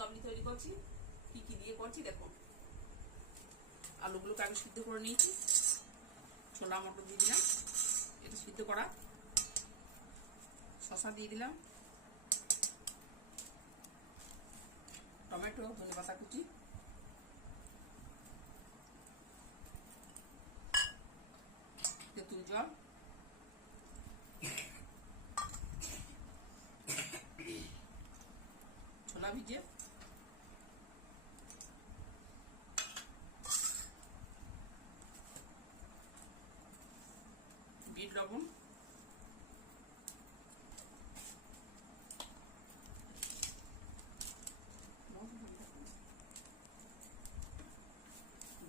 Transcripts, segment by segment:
কাবলি তৈরি করছি। কি কি দিয়ে করছি দেখো। আলুগুলোকে আগে সিদ্ধ করে নিয়েছি, ছোলা মটর দিয়ে দিলাম, এটা সিদ্ধ করা, শসা দিয়ে দিলাম, টমেটো, ধনেপাতা কুচি, তেঁতুল জল, ছোলা ভিজে, বিট লবণ,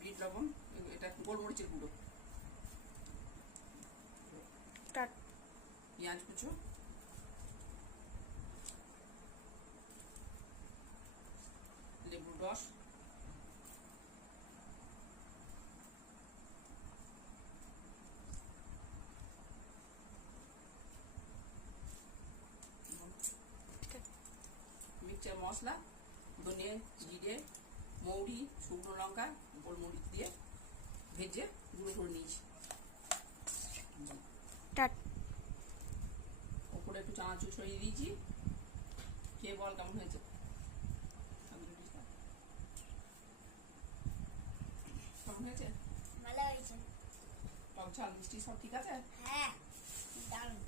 বিট লবণ, এটা গোলমরিচের গুঁড়ো, পেঁয়াজ কুচো, লেবুর রস, মিক্সচার মশলা, ধনে, জিরে, মৌরি, শুকনো লঙ্কা, গোলমরিচ দিয়ে ভেজে গুঁড়ো করে নিয়েছি। ওপরে একটু চানাচুর ছড়িয়ে দিয়েছি। খেয়ে বল কেমন হয়েছে। কেমন হয়েছে? ভালো হয়েছে। টক ঝাল মিষ্টি সব ঠিক আছে? হ্যাঁ, দারুণ।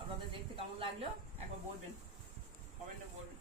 আপনাদের দেখতে কেমন লাগলো একবার বলবেন, কমেন্টে বলবেন।